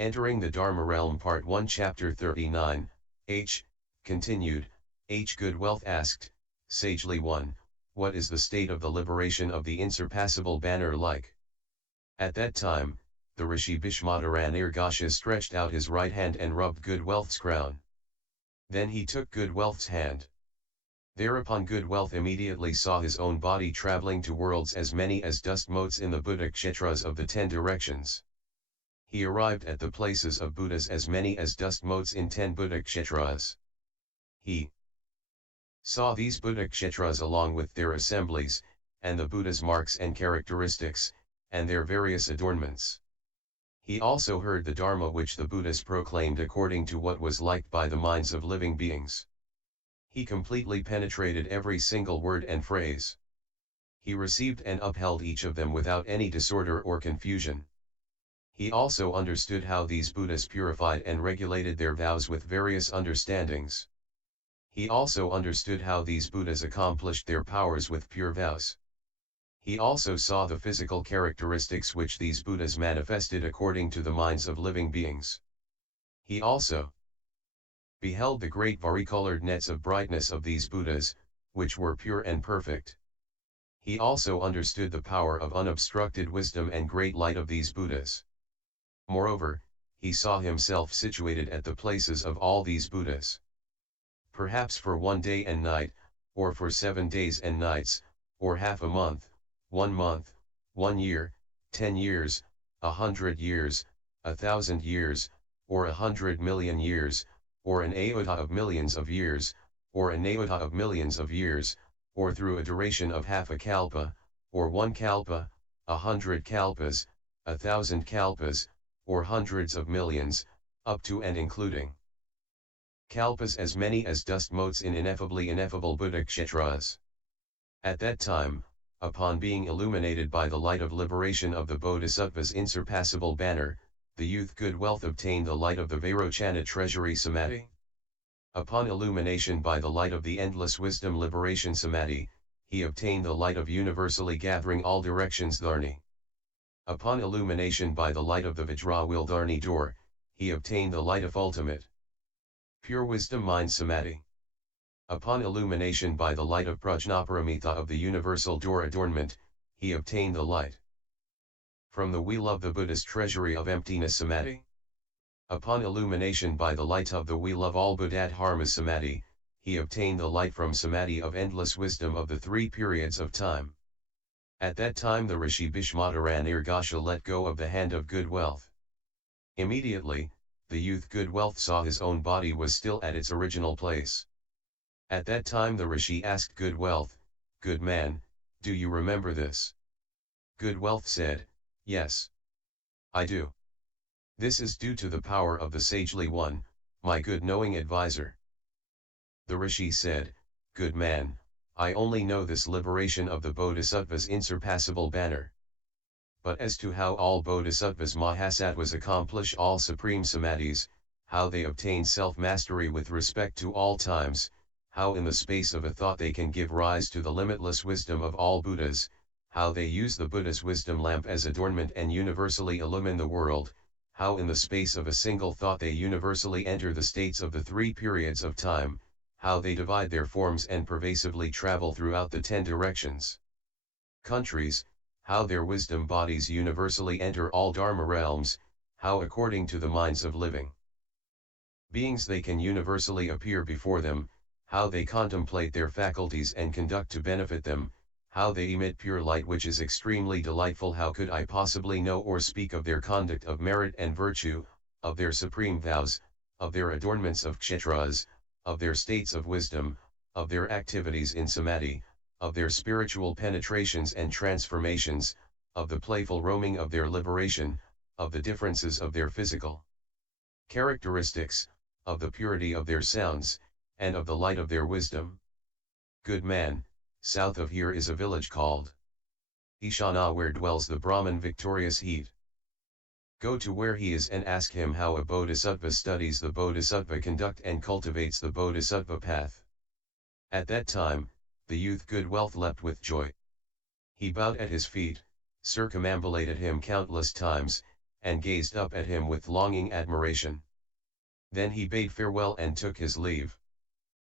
Entering the Dharma Realm Part 1 Chapter 39, continued, Good Wealth asked, sagely 1, what is the state of the liberation of the insurpassable banner like? At that time, the Rishi Bhishmadharanirsha stretched out his right hand and rubbed Good Wealth's crown. Then he took Good Wealth's hand. Thereupon Good Wealth immediately saw his own body traveling to worlds as many as dust motes in the Buddha kshetras of the 10 directions. He arrived at the places of Buddhas as many as dust motes in 10 Buddha kshetras. He saw these Buddha kshetras along with their assemblies, and the Buddha's marks and characteristics, and their various adornments. He also heard the Dharma which the Buddhas proclaimed according to what was liked by the minds of living beings. He completely penetrated every single word and phrase. He received and upheld each of them without any disorder or confusion. He also understood how these Buddhas purified and regulated their vows with various understandings. He also understood how these Buddhas accomplished their powers with pure vows. He also saw the physical characteristics which these Buddhas manifested according to the minds of living beings. He also beheld the great varicolored nets of brightness of these Buddhas, which were pure and perfect. He also understood the power of unobstructed wisdom and great light of these Buddhas. Moreover, he saw himself situated at the places of all these Buddhas. Perhaps for 1 day and night, or for 7 days and nights, or half a month, 1 year, 10 years, 100 years, 1,000 years, or 100 million years, or an aota of millions of years, or an aota of millions of years, or through a duration of half a kalpa, or 1 kalpa, 100 kalpas, 1,000 kalpas, or hundreds of millions, up to and including kalpas as many as dust motes in ineffable Buddha kshetras. At that time, upon being illuminated by the light of liberation of the Bodhisattva's insurpassable banner, the youth Good Wealth obtained the light of the Vairochana treasury samadhi. Upon illumination by the light of the endless wisdom liberation samadhi, he obtained the light of universally gathering all directions dharni. Upon illumination by the light of the Vajra will dharni door, he obtained the light of ultimate pure wisdom mind samadhi. Upon illumination by the light of Prajnaparamita of the universal door adornment, he obtained the light from the wheel of the Buddha's treasury of emptiness samadhi. Upon illumination by the light of the wheel of all Buddhadharma samadhi, he obtained the light from samadhi of endless wisdom of the 3 periods of time. At that time the Rishi Bhishmadharanirsha let go of the hand of Good Wealth. Immediately, the youth Good Wealth saw his own body was still at its original place. At that time the Rishi asked Good Wealth, Good man, do you remember this? Good Wealth said, Yes. I do. This is due to the power of the sagely one, my good knowing advisor. The Rishi said, Good man, I only know this liberation of the Bodhisattva's insurpassable banner. But as to how all Bodhisattvas Mahasattvas accomplish all supreme samadhis, how they obtain self-mastery with respect to all times, how in the space of a thought they can give rise to the limitless wisdom of all Buddhas, how they use the Buddha's wisdom lamp as adornment and universally illumine the world, how in the space of a single thought they universally enter the states of the 3 periods of time, how they divide their forms and pervasively travel throughout the 10 directions. Countries, how their wisdom bodies universally enter all Dharma realms, how according to the minds of living beings they can universally appear before them, how they contemplate their faculties and conduct to benefit them, how they emit pure light which is extremely delightful. How could I possibly know or speak of their conduct of merit and virtue, of their supreme vows, of their adornments of kshetras, of their states of wisdom, of their activities in samadhi, of their spiritual penetrations and transformations, of the playful roaming of their liberation, of the differences of their physical characteristics, of the purity of their sounds, and of the light of their wisdom? Good man, south of here is a village called Ishana where dwells the Brahman victorious heat. Go to where he is and ask him how a Bodhisattva studies the Bodhisattva conduct and cultivates the Bodhisattva path. At that time, the youth Good Wealth leapt with joy. He bowed at his feet, circumambulated him countless times, and gazed up at him with longing admiration. Then he bade farewell and took his leave.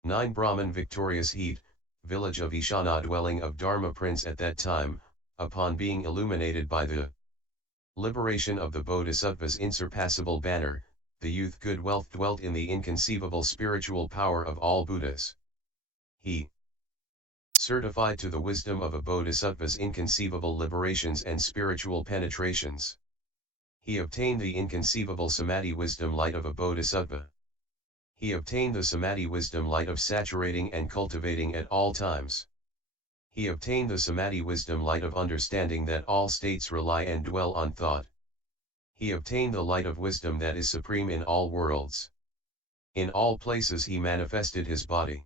9 Brahman victorious heat, village of Ishana dwelling of Dharma prince at that time, upon being illuminated by the liberation of the Bodhisattva's insurpassable banner, the youth good wealth dwelt in the inconceivable spiritual power of all Buddhas. He certified to the wisdom of a Bodhisattva's inconceivable liberations and spiritual penetrations. He obtained the inconceivable samadhi wisdom light of a Bodhisattva. He obtained the samadhi wisdom light of saturating and cultivating at all times. He obtained the samadhi wisdom light of understanding that all states rely and dwell on thought. He obtained the light of wisdom that is supreme in all worlds. In all places he manifested his body.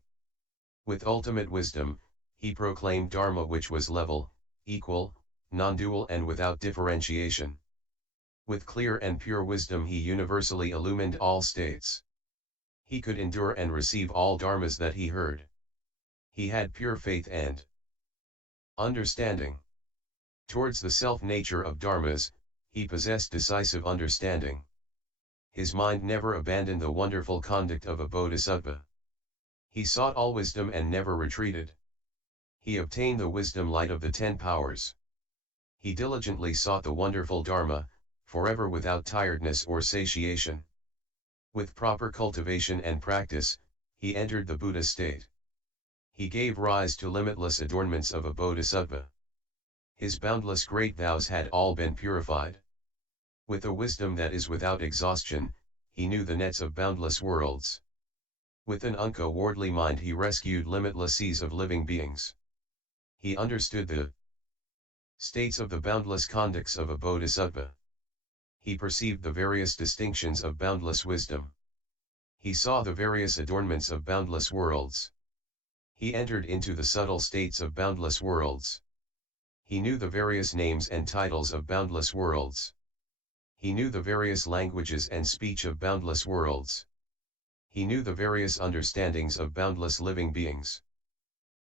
With ultimate wisdom, he proclaimed Dharma which was level, equal, non-dual and without differentiation. With clear and pure wisdom he universally illumined all states. He could endure and receive all dharmas that he heard. He had pure faith and understanding. Towards the self-nature of dharmas, he possessed decisive understanding. His mind never abandoned the wonderful conduct of a bodhisattva. He sought all wisdom and never retreated. He obtained the wisdom light of the 10 powers. He diligently sought the wonderful Dharma, forever without tiredness or satiation. With proper cultivation and practice, he entered the Buddha state. He gave rise to limitless adornments of a bodhisattva. His boundless great vows had all been purified. With a wisdom that is without exhaustion, he knew the nets of boundless worlds. With an uncowardly mind he rescued limitless seas of living beings. He understood the states of the boundless conducts of a bodhisattva. He perceived the various distinctions of boundless wisdom. He saw the various adornments of boundless worlds. He entered into the subtle states of boundless worlds. He knew the various names and titles of boundless worlds. He knew the various languages and speech of boundless worlds. He knew the various understandings of boundless living beings.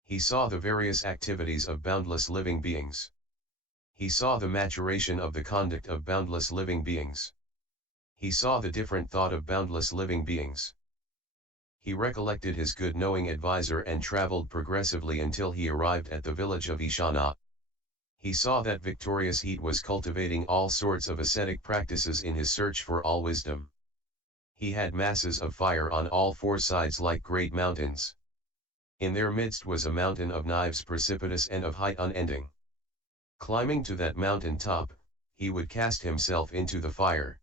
He saw the various activities of boundless living beings. He saw the maturation of the conduct of boundless living beings. He saw the different thought of boundless living beings. He recollected his good knowing advisor and traveled progressively until he arrived at the village of Ishana. He saw that victorious heat was cultivating all sorts of ascetic practices in his search for all wisdom. He had masses of fire on all 4 sides like great mountains. In their midst was a mountain of knives precipitous and of height unending. Climbing to that mountain top, he would cast himself into the fire.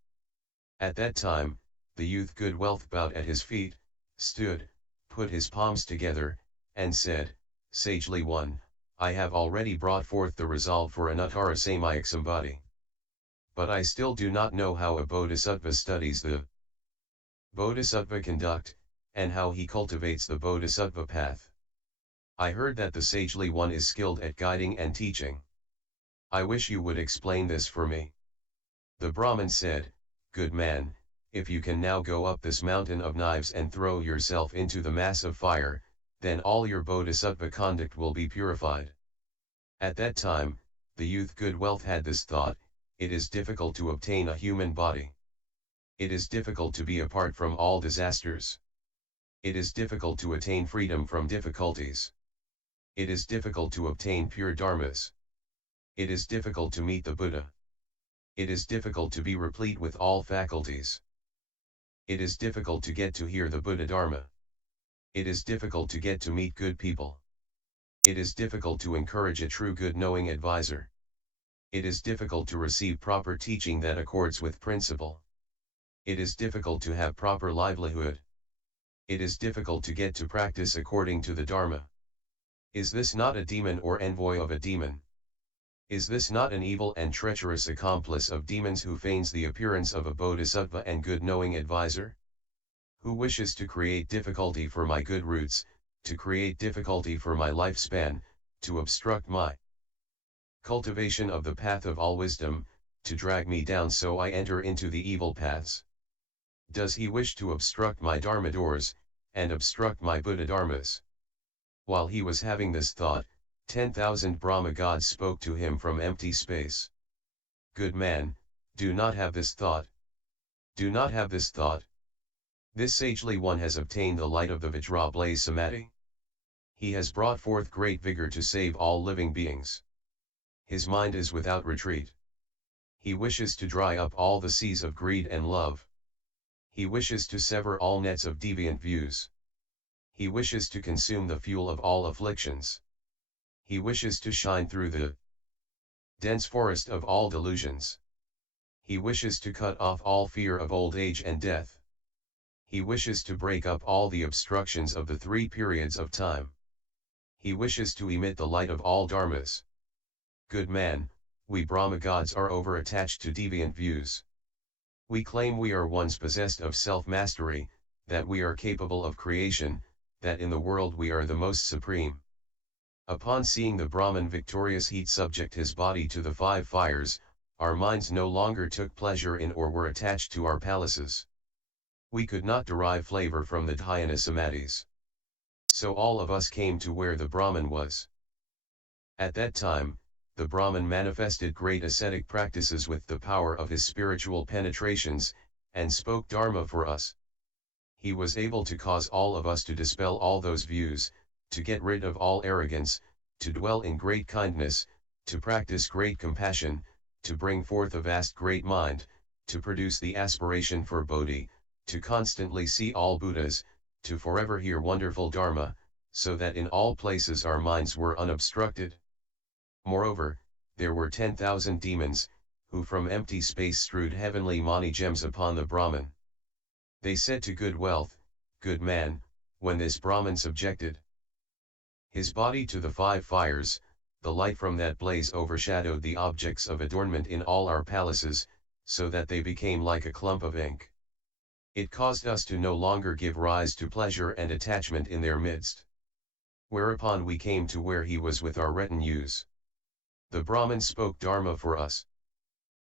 At that time, the youth good wealth bowed at his feet, stood, put his palms together, and said, sagely 1, I have already brought forth the resolve for anuttara samyak sambodhi. But I still do not know how a bodhisattva studies the bodhisattva conduct, and how he cultivates the bodhisattva path. I heard that the sagely 1 is skilled at guiding and teaching. I wish you would explain this for me. The Brahmin said, good man, if you can now go up this mountain of knives and throw yourself into the mass of fire, then all your bodhisattva conduct will be purified. At that time, the youth good wealth had this thought, it is difficult to obtain a human body. It is difficult to be apart from all disasters. It is difficult to attain freedom from difficulties. It is difficult to obtain pure dharmas. It is difficult to meet the Buddha. It is difficult to be replete with all faculties. It is difficult to get to hear the Buddhadharma. It is difficult to get to meet good people. It is difficult to encourage a true good knowing advisor. It is difficult to receive proper teaching that accords with principle. It is difficult to have proper livelihood. It is difficult to get to practice according to the Dharma. Is this not a demon or envoy of a demon? Is this not an evil and treacherous accomplice of demons who feigns the appearance of a bodhisattva and good knowing advisor? Who wishes to create difficulty for my good roots, to create difficulty for my lifespan, to obstruct my cultivation of the path of all wisdom, to drag me down so I enter into the evil paths? Does he wish to obstruct my Dharma doors, and obstruct my Buddha dharmas? While he was having this thought, 10,000 Brahma gods spoke to him from empty space. Good man, Do not have this thought. Do not have this thought. This sagely one has obtained the light of the Vajra blaze samadhi. He has brought forth great vigor to save all living beings. His mind is without retreat. He wishes to dry up all the seas of greed and love. He wishes to sever all nets of deviant views. He wishes to consume the fuel of all afflictions. He wishes to shine through the dense forest of all delusions. He wishes to cut off all fear of old age and death. He wishes to break up all the obstructions of the three periods of time. He wishes to emit the light of all dharmas. Good man, we Brahma gods are over-attached to deviant views. We claim we are ones possessed of self-mastery, that we are capable of creation, that in the world we are the most supreme. Upon seeing the Brahman victorious heat subject his body to the 5 fires, our minds no longer took pleasure in or were attached to our palaces. We could not derive flavor from the dhyana samadhis. So all of us came to where the Brahman was. At that time, the Brahman manifested great ascetic practices with the power of his spiritual penetrations, and spoke Dharma for us. He was able to cause all of us to dispel all those views, to get rid of all arrogance, to dwell in great kindness, to practice great compassion, to bring forth a vast great mind, to produce the aspiration for Bodhi, to constantly see all Buddhas, to forever hear wonderful Dharma, so that in all places our minds were unobstructed. Moreover, there were 10,000 demons, who from empty space strewed heavenly mani gems upon the Brahman. They said to good wealth, good man, when this Brahman subjected his body to the 5 fires, the light from that blaze overshadowed the objects of adornment in all our palaces, so that they became like a clump of ink. It caused us to no longer give rise to pleasure and attachment in their midst. Whereupon we came to where he was with our retinues. The Brahman spoke Dharma for us.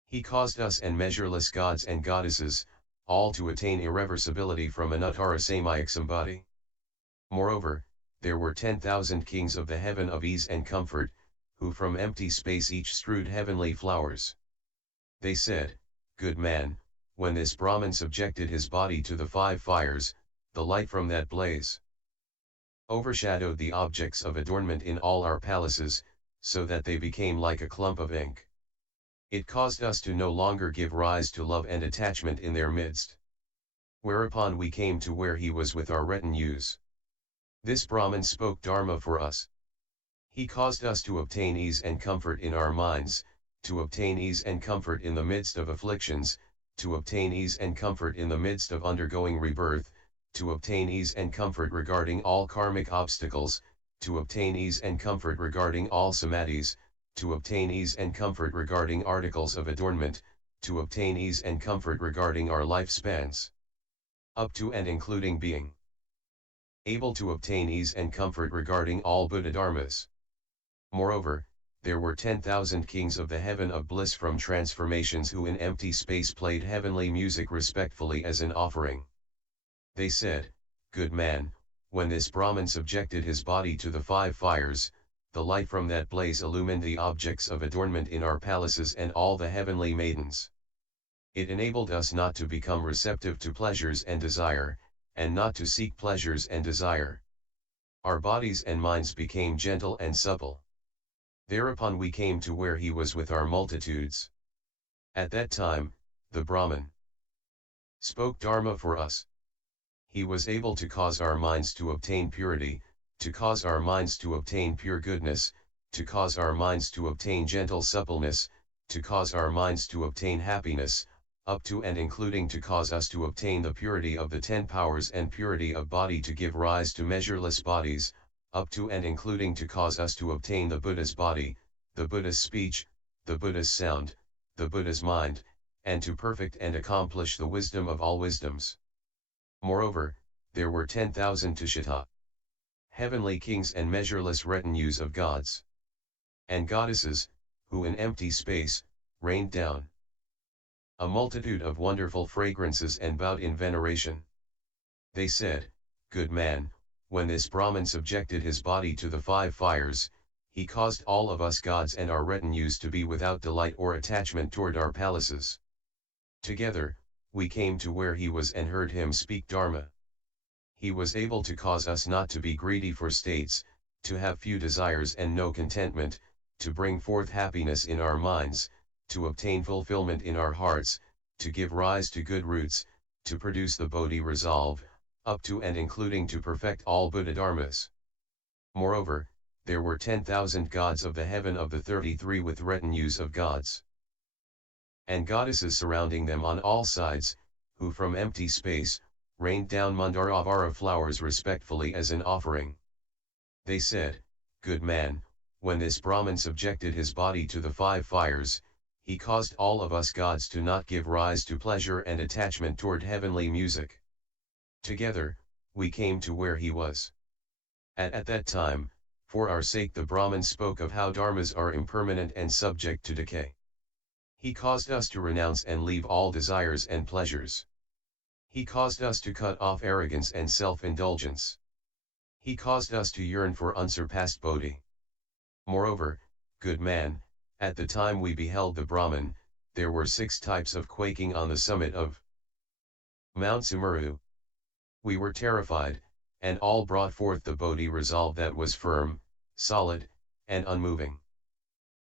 He caused us and measureless gods and goddesses, all to attain irreversibility from anuttara samyak sambodhi. Moreover, there were 10,000 kings of the heaven of ease and comfort, who from empty space each strewed heavenly flowers. They said, good man, when this Brahman subjected his body to the 5 fires, the light from that blaze overshadowed the objects of adornment in all our palaces, so that they became like a clump of ink. It caused us to no longer give rise to love and attachment in their midst. Whereupon we came to where he was with our retinues. This Brahman spoke Dharma for us. He caused us to obtain ease and comfort in our minds, to obtain ease and comfort in the midst of afflictions, to obtain ease and comfort in the midst of undergoing rebirth, to obtain ease and comfort regarding all karmic obstacles, to obtain ease and comfort regarding all samadhis, to obtain ease and comfort regarding articles of adornment, to obtain ease and comfort regarding our lifespans. Up to and including being able to obtain ease and comfort regarding all Buddhadharmas. Moreover, there were 10,000 kings of the heaven of bliss from transformations who in empty space played heavenly music respectfully as an offering. They said, good man, when this Brahman subjected his body to the 5 fires, the light from that blaze illumined the objects of adornment in our palaces and all the heavenly maidens. It enabled us not to become receptive to pleasures and desire, and not to seek pleasures and desire. Our bodies and minds became gentle and supple. Thereupon we came to where he was with our multitudes. At that time, the Brahman spoke Dharma for us. He was able to cause our minds to obtain purity, to cause our minds to obtain pure goodness, to cause our minds to obtain gentle suppleness, to cause our minds to obtain happiness, up to and including to cause us to obtain the purity of the 10 powers and purity of body to give rise to measureless bodies, up to and including to cause us to obtain the Buddha's body, the Buddha's speech, the Buddha's sound, the Buddha's mind, and to perfect and accomplish the wisdom of all wisdoms. Moreover, there were 10,000 Tushita, heavenly kings and measureless retinues of gods and goddesses, who in empty space, rained down a multitude of wonderful fragrances and bowed in veneration. They said, good man, when this Brahman subjected his body to the 5 fires, he caused all of us gods and our retinues to be without delight or attachment toward our palaces. Together, we came to where he was and heard him speak Dharma. He was able to cause us not to be greedy for states, to have few desires and no contentment, to bring forth happiness in our minds, to obtain fulfillment in our hearts, to give rise to good roots, to produce the Bodhi resolve, up to and including to perfect all Buddhadharmas. Moreover, there were 10,000 gods of the heaven of the 33 with retinues of gods and goddesses surrounding them on all sides, who from empty space, rained down mandaravara flowers respectfully as an offering. They said, "Good man, when this Brahman subjected his body to the 5 fires, he caused all of us gods to not give rise to pleasure and attachment toward heavenly music. Together, we came to where he was. At that time, for our sake the Brahman spoke of how dharmas are impermanent and subject to decay. He caused us to renounce and leave all desires and pleasures. He caused us to cut off arrogance and self-indulgence. He caused us to yearn for unsurpassed Bodhi. Moreover, good man, at the time we beheld the Brahman, there were 6 types of quaking on the summit of Mount Sumeru. We were terrified, and all brought forth the Bodhi resolve that was firm, solid, and unmoving.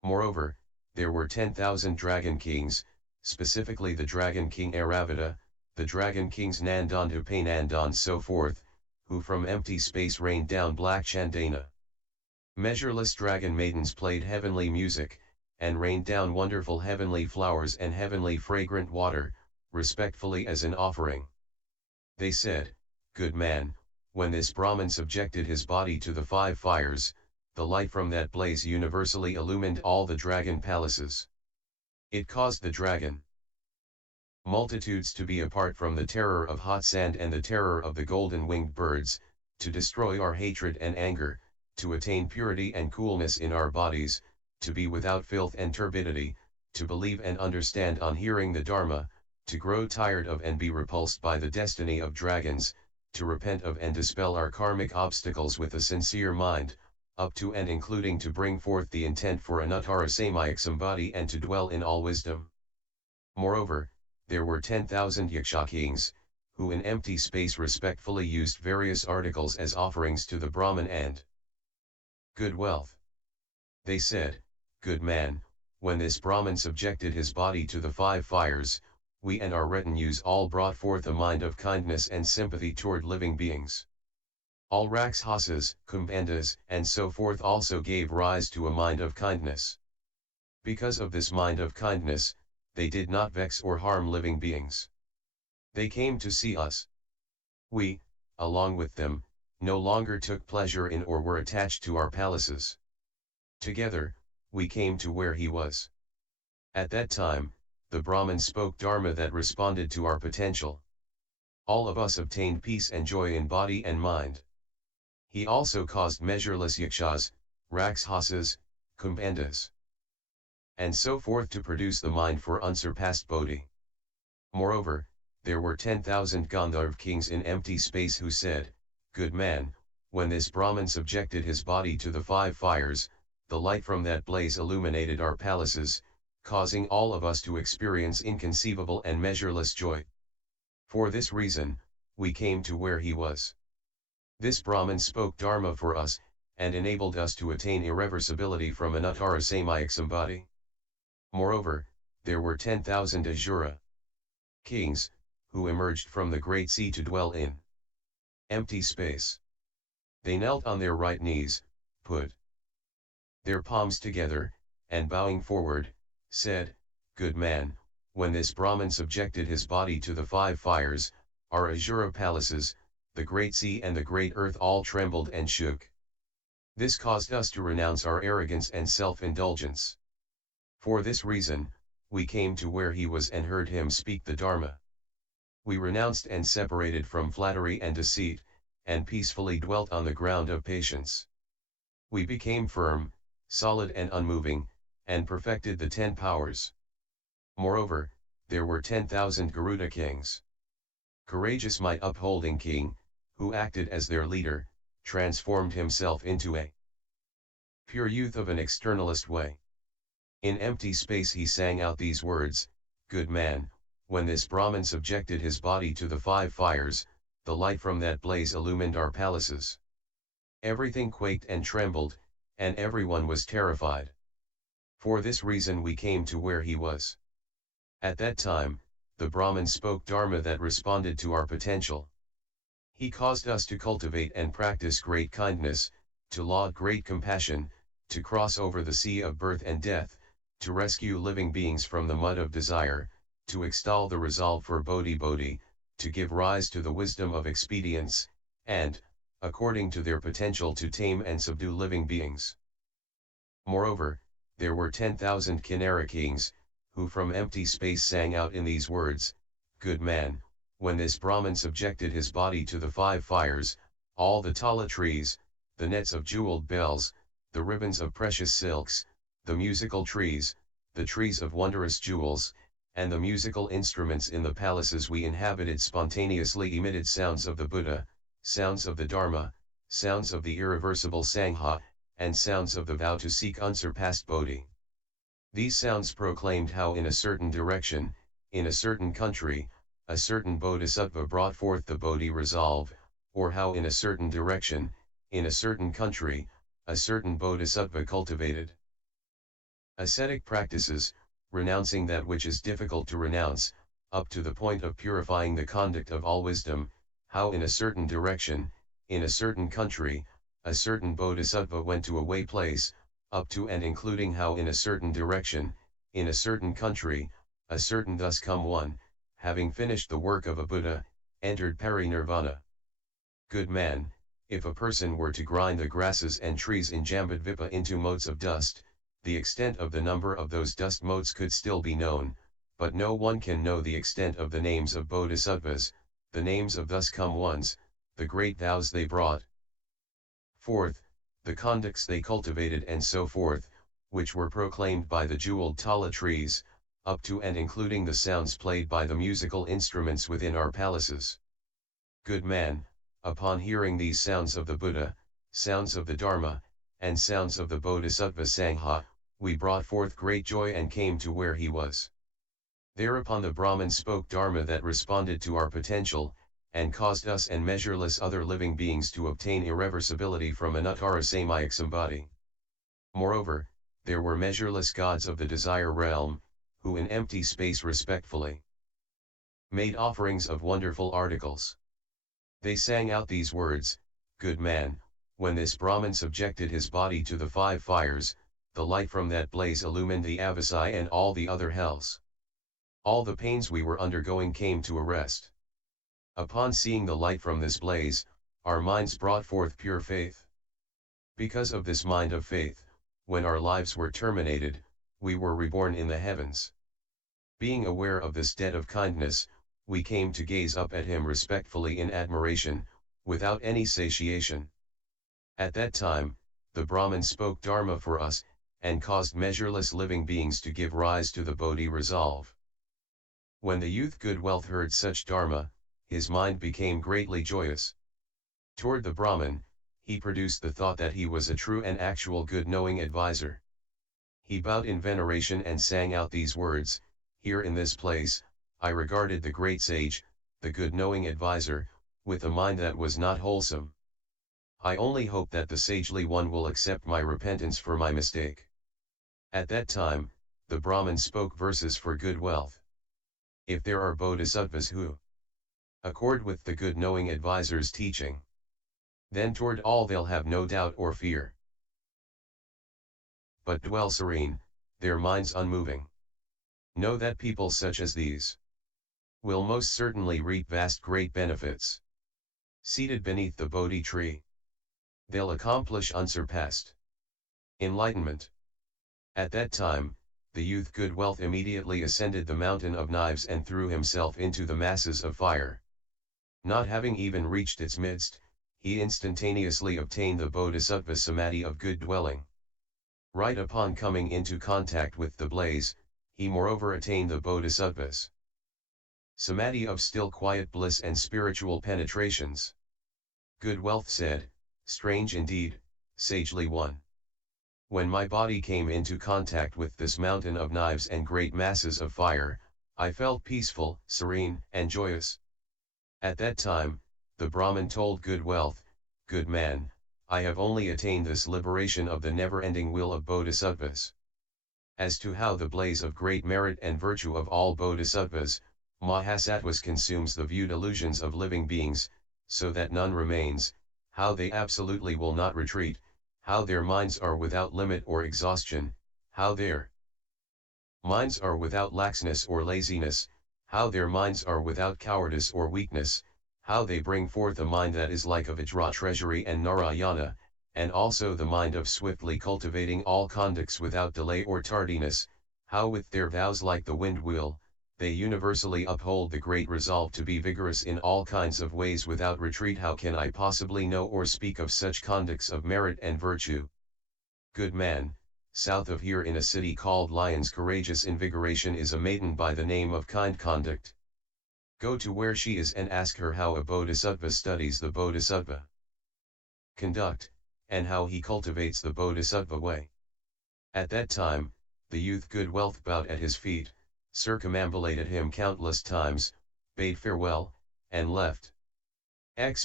Moreover, there were 10,000 dragon kings, specifically the dragon king Airavata, the dragon kings Nandan Upanandan so forth, who from empty space rained down black chandana. Measureless dragon maidens played heavenly music, and rained down wonderful heavenly flowers and heavenly fragrant water, respectfully as an offering. They said, "Good man, when this Brahman subjected his body to the 5 fires, the light from that blaze universally illumined all the dragon palaces. It caused the dragon multitudes to be apart from the terror of hot sand and the terror of the golden-winged birds, to destroy our hatred and anger, to attain purity and coolness in our bodies, to be without filth and turbidity, to believe and understand on hearing the Dharma, to grow tired of and be repulsed by the destiny of dragons, to repent of and dispel our karmic obstacles with a sincere mind, up to and including to bring forth the intent for anuttara samyak sambodhi and to dwell in all wisdom." Moreover, there were 10,000 yaksha kings, who in empty space respectfully used various articles as offerings to the Brahman and good wealth. They said, "Good man, when this Brahman subjected his body to the 5 fires, we and our retinues all brought forth a mind of kindness and sympathy toward living beings. All Rakshasas, Kumbhandas, and so forth also gave rise to a mind of kindness. Because of this mind of kindness, they did not vex or harm living beings. They came to see us. We, along with them, no longer took pleasure in or were attached to our palaces. Together, we came to where he was. At that time, the Brahman spoke Dharma that responded to our potential. All of us obtained peace and joy in body and mind. He also caused measureless yakshas, Rakshasas, Kumbhandas, and so forth to produce the mind for unsurpassed Bodhi. Moreover, there were 10,000 Gandharv kings in empty space who said, "Good man, when this Brahman subjected his body to the 5 fires, the light from that blaze illuminated our palaces, causing all of us to experience inconceivable and measureless joy. For this reason, we came to where he was. This Brahman spoke Dharma for us, and enabled us to attain irreversibility from anuttara samyak sambodhi." Moreover, there were 10,000 Asura kings, who emerged from the great sea to dwell in empty space. They knelt on their right knees, put their palms together, and bowing forward, said, "Good man, when this Brahman subjected his body to the 5 fires, our Asura palaces, the great sea and the great earth all trembled and shook. This caused us to renounce our arrogance and self-indulgence. For this reason, we came to where he was and heard him speak the Dharma. We renounced and separated from flattery and deceit, and peacefully dwelt on the ground of patience. We became firm, solid and unmoving, and perfected the 10 powers. Moreover, there were 10,000 Garuda kings. Courageous might upholding king, who acted as their leader, transformed himself into a pure youth of an externalist way. In empty space he sang out these words, "Good man, when this Brahman subjected his body to the 5 fires, the light from that blaze illumined our palaces. Everything quaked and trembled, and everyone was terrified. For this reason we came to where he was. At that time, the Brahman spoke Dharma that responded to our potential. He caused us to cultivate and practice great kindness, to laud great compassion, to cross over the sea of birth and death, to rescue living beings from the mud of desire, to extol the resolve for Bodhi, to give rise to the wisdom of expedience, and, according to their potential, to tame and subdue living beings. Moreover, there were 10,000 Kinnara kings, who from empty space sang out in these words, "Good man, when this Brahman subjected his body to the 5 fires, all the tala trees, the nets of jeweled bells, the ribbons of precious silks, the musical trees, the trees of wondrous jewels, and the musical instruments in the palaces we inhabited spontaneously emitted sounds of the Buddha, sounds of the Dharma, sounds of the irreversible Sangha, and sounds of the vow to seek unsurpassed Bodhi. These sounds proclaimed how in a certain direction, in a certain country, a certain Bodhisattva brought forth the Bodhi resolve, or how in a certain direction, in a certain country, a certain Bodhisattva cultivated ascetic practices, renouncing that which is difficult to renounce, up to the point of purifying the conduct of all wisdom, how in a certain direction, in a certain country, a certain Bodhisattva went to a way place, up to and including how in a certain direction, in a certain country, a certain thus come one, having finished the work of a Buddha, entered parinirvana. Good man, if a person were to grind the grasses and trees in Jambudvipa into motes of dust, the extent of the number of those dust motes could still be known, but no one can know the extent of the names of Bodhisattvas, the names of thus come ones, the great vows they brought forth, the conducts they cultivated and so forth, which were proclaimed by the jeweled tala trees, up to and including the sounds played by the musical instruments within our palaces. Good man, upon hearing these sounds of the Buddha, sounds of the Dharma, and sounds of the Bodhisattva Sangha, we brought forth great joy and came to where he was. Thereupon the Brahman spoke Dharma that responded to our potential, and caused us and measureless other living beings to obtain irreversibility from Anuttara Samyak Sambodhi. Moreover, there were measureless gods of the desire realm, who in empty space respectfully made offerings of wonderful articles. They sang out these words, "Good man, when this Brahman subjected his body to the 5 fires, the light from that blaze illumined the Avasai and all the other hells. All the pains we were undergoing came to a rest. Upon seeing the light from this blaze, our minds brought forth pure faith. Because of this mind of faith, when our lives were terminated, we were reborn in the heavens. Being aware of this debt of kindness, we came to gaze up at him respectfully in admiration, without any satiation. At that time, the Brahman spoke Dharma for us, and caused measureless living beings to give rise to the Bodhi resolve. When the youth Good Wealth heard such Dharma, his mind became greatly joyous. Toward the Brahman, he produced the thought that he was a true and actual good knowing advisor. He bowed in veneration and sang out these words, "Here in this place, I regarded the great sage, the good knowing advisor, with a mind that was not wholesome. I only hope that the sagely one will accept my repentance for my mistake." At that time, the Brahman spoke verses for Good Wealth. If there are bodhisattvas who accord with the good knowing advisor's teaching, then toward all they'll have no doubt or fear, but dwell serene, their minds unmoving. Know that people such as these will most certainly reap vast great benefits. Seated beneath the Bodhi tree, they'll accomplish unsurpassed enlightenment. At that time, the youth Good Wealth immediately ascended the mountain of knives and threw himself into the masses of fire. Not having even reached its midst, he instantaneously obtained the Bodhisattva Samadhi of good dwelling. Right upon coming into contact with the blaze, he moreover attained the Bodhisattva's Samadhi of still quiet bliss and spiritual penetrations. Good Wealth said, "Strange indeed, sagely one. When my body came into contact with this mountain of knives and great masses of fire, I felt peaceful, serene, and joyous. At that time, the Brahmin told Good Wealth, "Good man, I have only attained this liberation of the never-ending will of Bodhisattvas. As to how the blaze of great merit and virtue of all Bodhisattvas, Mahasattvas consumes the viewed illusions of living beings, so that none remains, how they absolutely will not retreat, how their minds are without limit or exhaustion, how their minds are without laxness or laziness, how their minds are without cowardice or weakness, how they bring forth a mind that is like a Vajra treasury and Narayana, and also the mind of swiftly cultivating all conducts without delay or tardiness, how with their vows like the wind wheel, they universally uphold the great resolve to be vigorous in all kinds of ways without retreat. How can I possibly know or speak of such conducts of merit and virtue? Good man, south of here in a city called Lyons, courageous invigoration is a maiden by the name of Kind Conduct. Go to where she is and ask her how a Bodhisattva studies the Bodhisattva conduct, and how he cultivates the Bodhisattva way." At that time, the youth Good Wealth bowed at his feet, circumambulated him countless times, bade farewell, and left.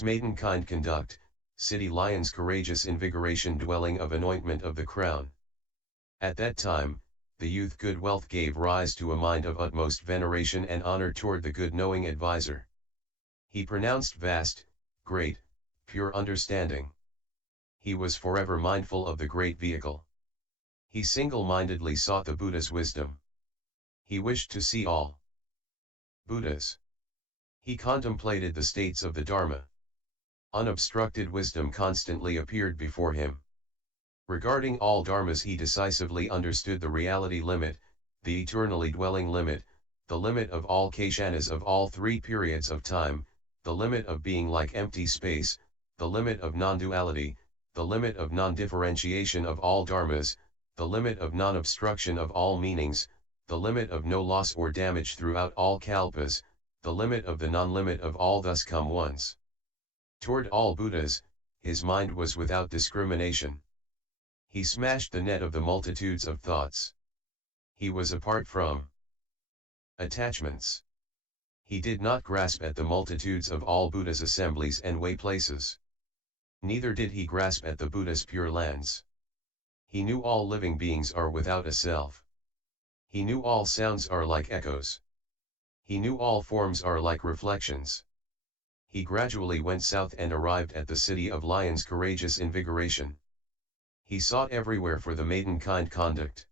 Maiden Kind Conduct, City Lyons, courageous invigoration, dwelling of anointment of the crown. At that time, the youth Good Wealth gave rise to a mind of utmost veneration and honor toward the good knowing advisor. He pronounced vast, great, pure understanding. He was forever mindful of the great vehicle. He single-mindedly sought the Buddha's wisdom. He wished to see all Buddhas. He contemplated the states of the Dharma. Unobstructed wisdom constantly appeared before him. Regarding all dharmas, he decisively understood the reality limit, the eternally dwelling limit, the limit of all kshānas of all three periods of time, the limit of being like empty space, the limit of non-duality, the limit of non-differentiation of all dharmas, the limit of non-obstruction of all meanings, the limit of no loss or damage throughout all kalpas, the limit of the non-limit of all thus come ones. Toward all Buddhas, his mind was without discrimination. He smashed the net of the multitudes of thoughts. He was apart from attachments. He did not grasp at the multitudes of all Buddhas' assemblies and way places. Neither did he grasp at the Buddha's pure lands. He knew all living beings are without a self. He knew all sounds are like echoes. He knew all forms are like reflections. He gradually went south and arrived at the city of Lyons, courageous invigoration. He sought everywhere for the maiden Kind Conduct.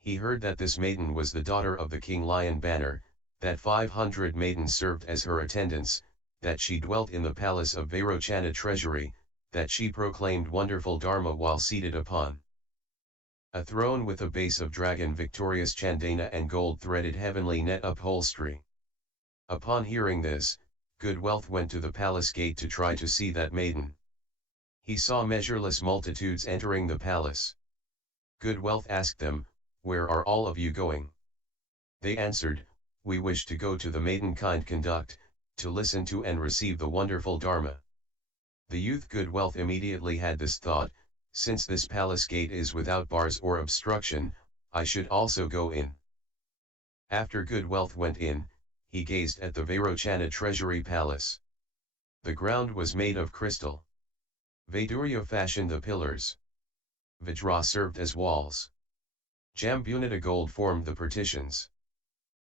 He heard that this maiden was the daughter of the King Lion Banner, that 500 maidens served as her attendants, that she dwelt in the palace of Vairochana treasury, that she proclaimed wonderful Dharma while seated upon a throne with a base of dragon, victorious chandana and gold-threaded heavenly net upholstery. Upon hearing this, Good Wealth went to the palace gate to try to see that maiden. He saw measureless multitudes entering the palace. Good Wealth asked them, "Where are all of you going?" They answered, "We wish to go to the maiden Kind Conduct, to listen to and receive the wonderful Dharma." The youth Good Wealth immediately had this thought, "Since this palace gate is without bars or obstruction, I should also go in." After Good Wealth went in, he gazed at the Vairochana treasury palace. The ground was made of crystal. Vaidurya fashioned the pillars. Vajra served as walls. Jambunita gold formed the partitions.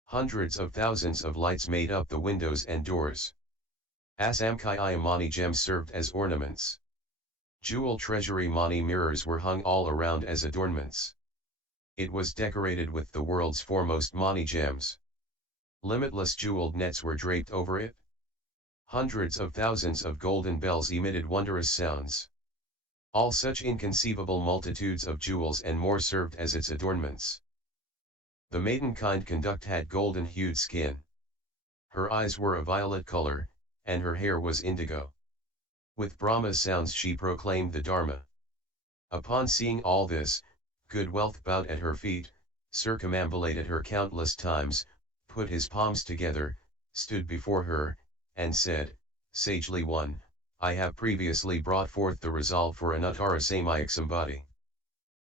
Hundreds of thousands of lights made up the windows and doors. Asamkhya mani gems served as ornaments. Jewel treasury mani mirrors were hung all around as adornments. It was decorated with the world's foremost mani gems. Limitless jeweled nets were draped over it. Hundreds of thousands of golden bells emitted wondrous sounds. All such inconceivable multitudes of jewels and more served as its adornments. The maiden Kind Conduct had golden-hued skin. Her eyes were a violet color, and her hair was indigo. With Brahma's sounds she proclaimed the Dharma. Upon seeing all this, Good Wealth bowed at her feet, circumambulated her countless times, put his palms together, stood before her, and said, "Sagely one, I have previously brought forth the resolve for an Uttara Samyak Sambodhi.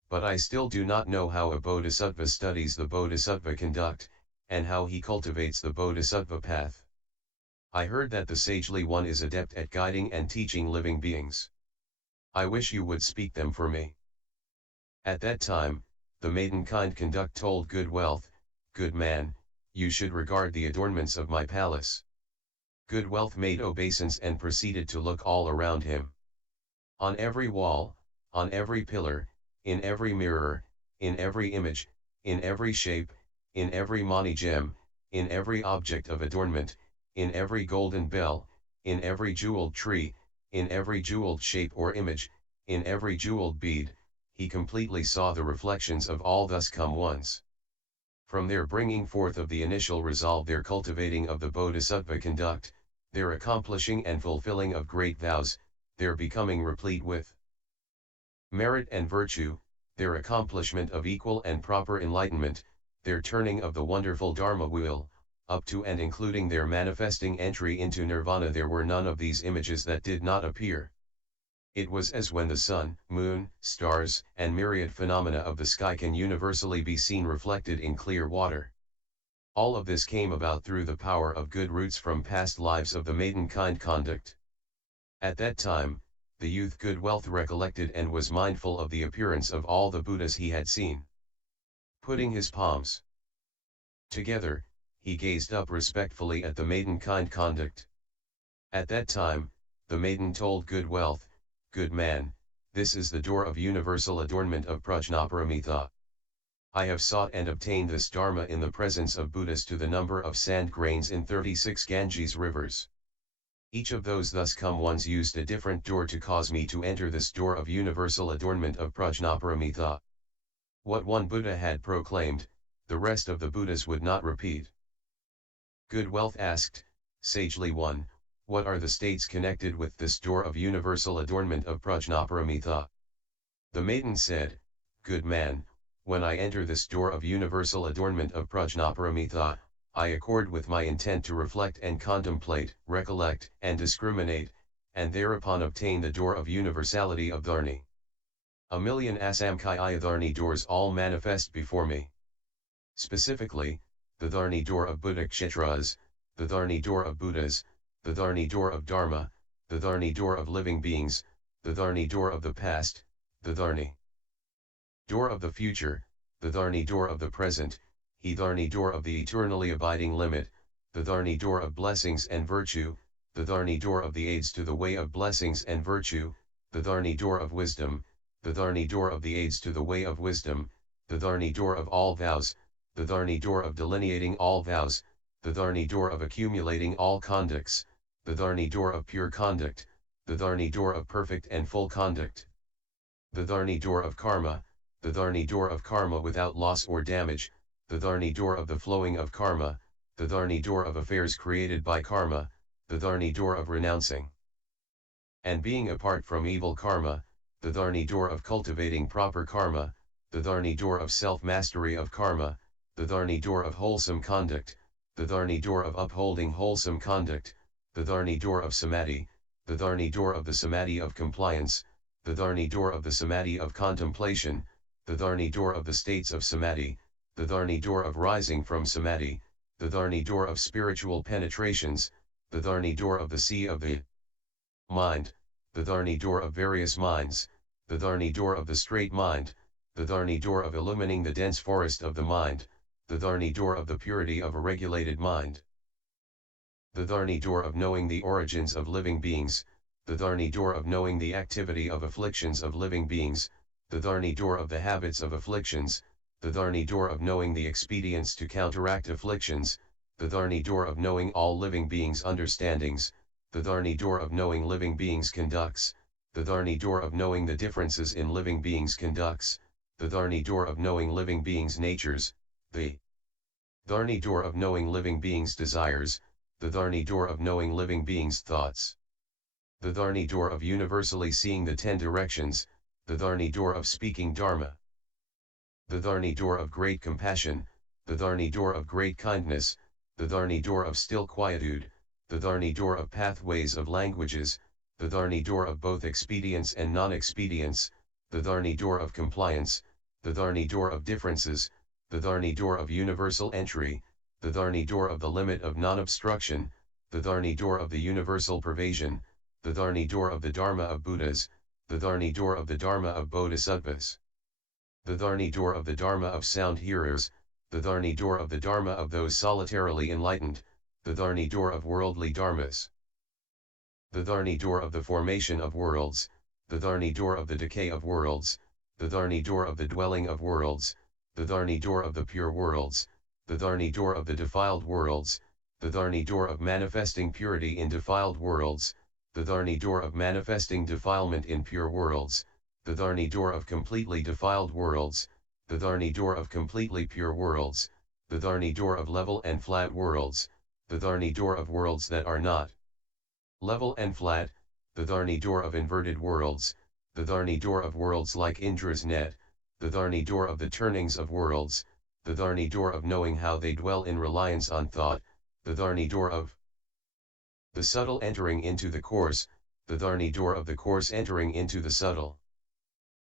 But I still do not know how a Bodhisattva studies the Bodhisattva conduct, and how he cultivates the Bodhisattva path. I heard that the sagely one is adept at guiding and teaching living beings. I wish you would speak them for me. At that time, the maiden kind conduct told good wealth, good man, you should regard the adornments of my palace. Good wealth made obeisance and proceeded to look all around him. On every wall, on every pillar, in every mirror, in every image, in every shape, in every mani gem, in every object of adornment, in every golden bell, in every jeweled tree, in every jeweled shape or image, in every jeweled bead, he completely saw the reflections of all thus come ones. From their bringing forth of the initial resolve, their cultivating of the Bodhisattva conduct, their accomplishing and fulfilling of great vows, their becoming replete with merit and virtue, their accomplishment of equal and proper enlightenment, their turning of the wonderful Dharma wheel, up to and including their manifesting entry into nirvana, there were none of these images that did not appear. It was as when the sun, moon, stars, and myriad phenomena of the sky can universally be seen reflected in clear water. All of this came about through the power of good roots from past lives of the maiden kind conduct. At that time, the youth good wealth recollected and was mindful of the appearance of all the Buddhas he had seen. Putting his palms together, he gazed up respectfully at the maiden kind conduct. At that time, the maiden told good wealth, good man, this is the door of universal adornment of Prajnaparamita. I have sought and obtained this Dharma in the presence of Buddhas to the number of sand grains in 36 Ganges rivers. Each of those thus come ones used a different door to cause me to enter this door of universal adornment of Prajnaparamita. What one Buddha had proclaimed, the rest of the Buddhas would not repeat. Good wealth asked, sagely one, what are the states connected with this door of universal adornment of Prajnaparamita? The maiden said, good man, when I enter this door of universal adornment of Prajnaparamita, I accord with my intent to reflect and contemplate, recollect and discriminate, and thereupon obtain the door of universality of Dharni. 1,000,000 Asamkhya Dharni doors all manifest before me. Specifically, the Dharni door of Buddha-kshetras, the Dharni door of Buddhas, the Dharni door of Dharma, the Dharni door of living beings, the Dharni door of the past, the Dharni door of the future, the Dharni door of the present, the Dharni door of the eternally abiding limit, the Dharni door of blessings and virtue, the Dharni door of the aids to the way of blessings and virtue, the Dharni door of wisdom, the Dharni door of the aids to the way of wisdom, the Dharni door of all vows, the Dharni door of delineating all vows, the Dharni door of accumulating all conducts, the Dharni door of pure conduct, the Dharni door of perfect and full conduct, the Dharni door of karma, the Dharni door of karma without loss or damage, the Dharni door of the flowing of karma, the Dharni door of affairs created by karma, the Dharni door of renouncing and being apart from evil karma, the Dharni door of cultivating proper karma, the Dharni door of self-mastery of karma, the Dharni door of wholesome conduct, the Dharni door of upholding wholesome conduct, the Dharni door of samadhi, the Dharni door of the samadhi of compliance, the Dharni door of the samadhi of contemplation, the Dharni door of the states of samadhi, the Dharni door of rising from samadhi, the Dharni door of spiritual penetrations, the Dharni door of the sea of the mind, the Dharni door of various minds, the Dharni door of the straight mind, the Dharni door of illumining the dense forest of the mind, the Dharni door of the purity of a regulated mind, the Dharni door of knowing the origins of living beings, the Dharni door of knowing the activity of afflictions of living beings, the Dharni door of the habits of afflictions, the Dharni door of knowing the expedients to counteract afflictions, the Dharni door of knowing all living beings' understandings, the Dharni door of knowing living beings' conducts, the Dharni door of knowing the differences in living beings' conducts, the Dharni door of knowing living beings' natures, the Dharni door of knowing living beings' desires, the Dharni door of knowing living beings' thoughts, the Dharni door of universally seeing the 10 directions, the Dharni door of speaking Dharma, the Dharni door of great compassion, the Dharni door of great kindness, the Dharni door of still quietude, the Dharni door of pathways of languages, the Dharni door of both expedience and non-expedience, the Dharni door of compliance, the Dharni door of differences, the Dharni door of universal entry, the Dharni door of the limit of non-obstruction, the Dharni door of the universal pervasion, the Dharni door of the Dharma of Buddhas, the Dharni door of the Dharma of Bodhisattvas, the Dharni door of the Dharma of sound hearers, the Dharni door of the Dharma of those solitarily enlightened, the Dharni door of worldly dharmas, the Dharni door of the formation of worlds, the Dharni door of the decay of worlds, the Dharni door of the dwelling of worlds, the Dharni door of the pure worlds, the Dharni door of the defiled worlds, the Dharni door of manifesting purity in defiled worlds, the Dharni door of manifesting defilement in pure worlds, the Dharni door of completely defiled worlds, the Dharni door of completely pure worlds, the Dharni door of level and flat worlds, the Dharni door of worlds that are not level and flat, the Dharni door of inverted worlds, the Dharni door of worlds like Indra's net, the Dharni door of the turnings of worlds, the Dharni door of knowing how they dwell in reliance on thought, the Dharni door of the subtle entering into the coarse, the Dharni door of the coarse entering into the subtle,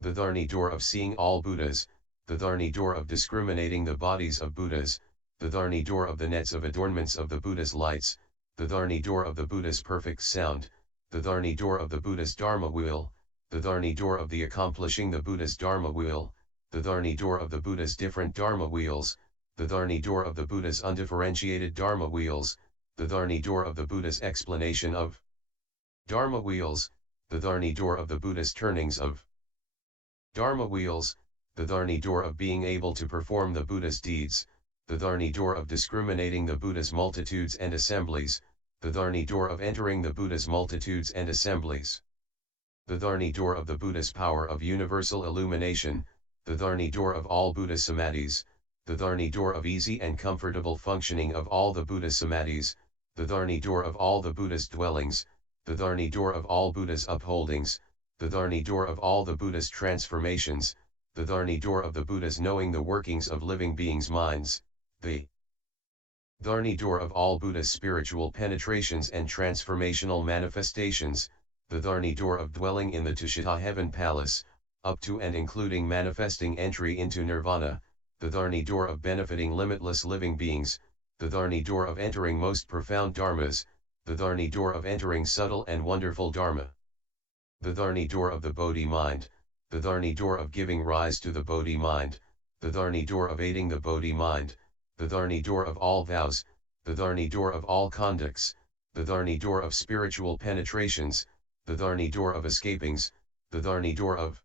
the Dharni door of seeing all Buddhas, the Dharni door of discriminating the bodies of Buddhas, the Dharni door of the nets of adornments of the Buddha's lights, the Dharni door of the Buddha's perfect sound, the Dharni door of the Buddha's Dharma wheel, the Dharni door of the accomplishing the Buddha's Dharma wheel, the Dharni door of the Buddha's different Dharma wheels, the Dharni door of the Buddha's undifferentiated Dharma wheels, the Dharni door of the Buddha's explanation of Dharma wheels, the Dharni door of the Buddha's turnings of Dharma wheels, the Dharni door of being able to perform the Buddha's deeds, the Dharni door of discriminating the Buddha's multitudes and assemblies, the Dharni door of entering the Buddha's multitudes and assemblies, the Dharni door of the Buddha's power of universal illumination, the Dharni door of all Buddha samadhis, the Dharni door of easy and comfortable functioning of all the Buddha samadhis, the Dharni door of all the Buddha's dwellings, the Dharni door of all Buddha's upholdings, the Dharni door of all the Buddha's transformations, the Dharni door of the Buddha's knowing the workings of living beings' minds, the Dharni door of all Buddha's spiritual penetrations and transformational manifestations, the Dharni door of dwelling in the Tushita heaven palace, up to and including manifesting entry into nirvana, the Dharni door of benefiting limitless living beings, the Dharni door of entering most profound dharmas, the Dharni door of entering subtle and wonderful dharma, the Dharni door of the Bodhi mind, the Dharni door of giving rise to the Bodhi mind, the Dharni door of aiding the Bodhi mind, the Dharni door of all vows, the Dharni door of all conducts, the Dharni door of spiritual penetrations, the Dharni door of escapings, the Dharni door of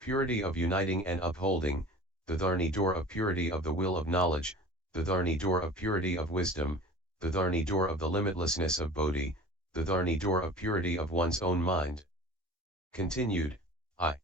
purity of uniting and upholding, the Dharni door of purity of the will of knowledge, the Dharni door of purity of wisdom, the Dharni door of the limitlessness of Bodhi, the Dharni door of purity of one's own mind. Continued, I.